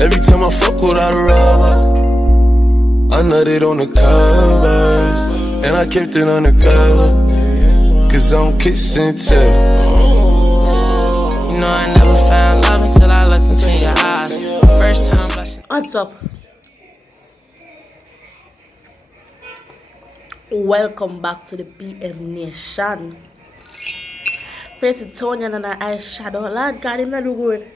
Every time I fuck without a rubber, I nutted on the covers, and I kept it undercover, cause I'm kissing too. You know I never found love until I looked into your eyes. First time blushing. What's up? Welcome back to the BM Nation. Face it, Tonya and I eyeshadow. Lord God, him not do good.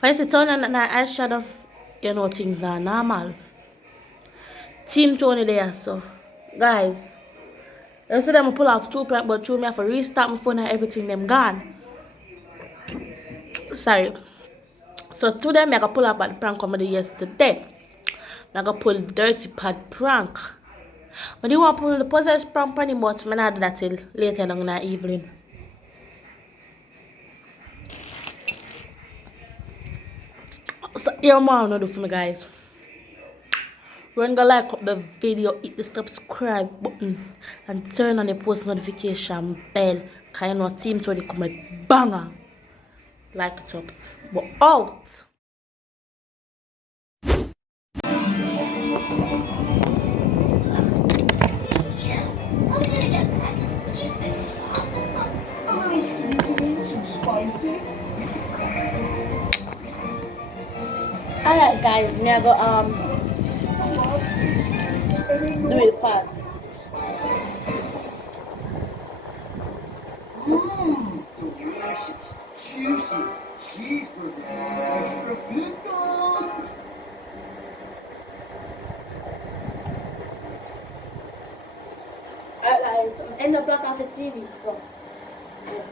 Face it, Tonya and I eyeshadow. You know things are normal. Team Tony there, so guys. You see them pull off 2 prank, but through me have to restart my phone and everything them gone. Sorry. So today I can pull up at the prank comedy yesterday. I can pull dirty pad prank. But you want to pull the possessed prank funny, but I not do that till later in the evening. So here more I do for me guys. Run go like up the video, hit the subscribe button and turn on the post notification bell. Cause you know Team Tony come a banger. Like it up. But out. Some spices. Alright guys, me I go do it fast. Delicious, juicy cheeseburger, extra pickles. Alright guys, I'm end up black off the TV, so yeah.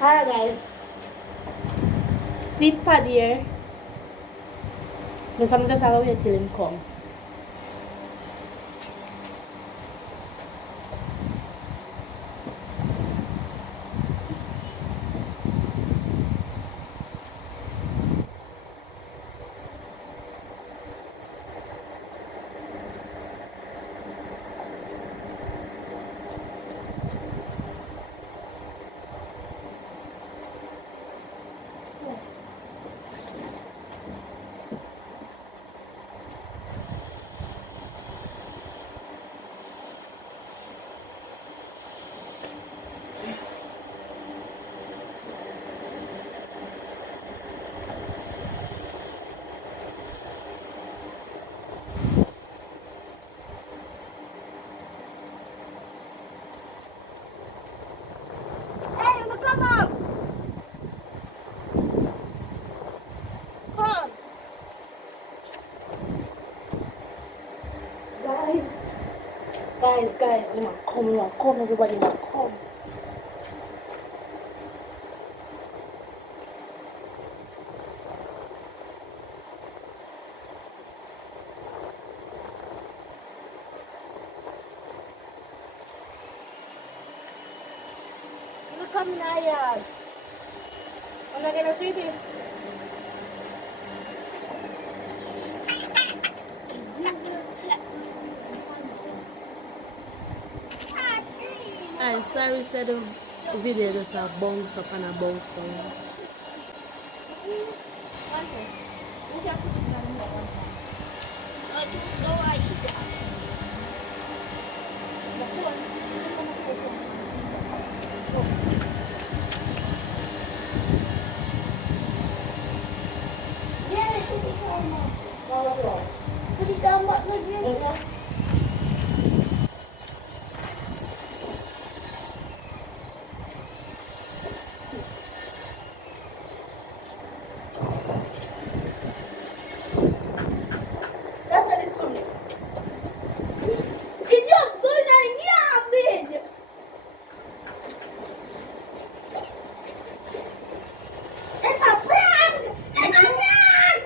Hi guys, see pad here. But I'm just gonna wait till him come. Guys, you know, come, everybody, you know, come. Look come in our yard. I'm not gonna see this. I'm sorry, said the video just a bounce up and a bounce down. Put it down, what would you? That's what it's for me. It just goes like, yeah, bitch. It's a prank! It's a prank!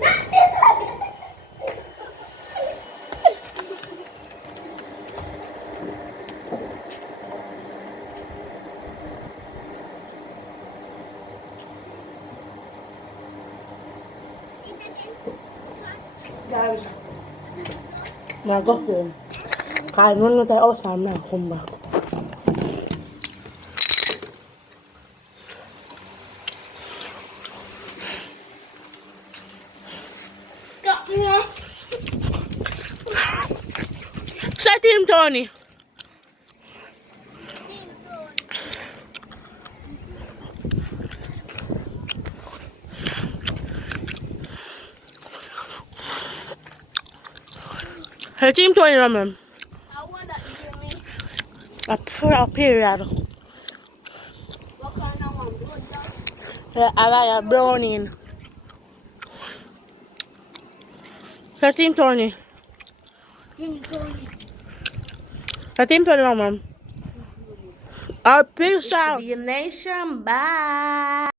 Not this one! Guys, now go home. Cause I'm not awesome now. Come back. Set him, Tony. Her team 20 ramen. I want that to hear me. A period. What kind of one? Good dog. Yeah, I like a brownie. Her team 20. Her team 20 ramen. A peace out. Nation, bye.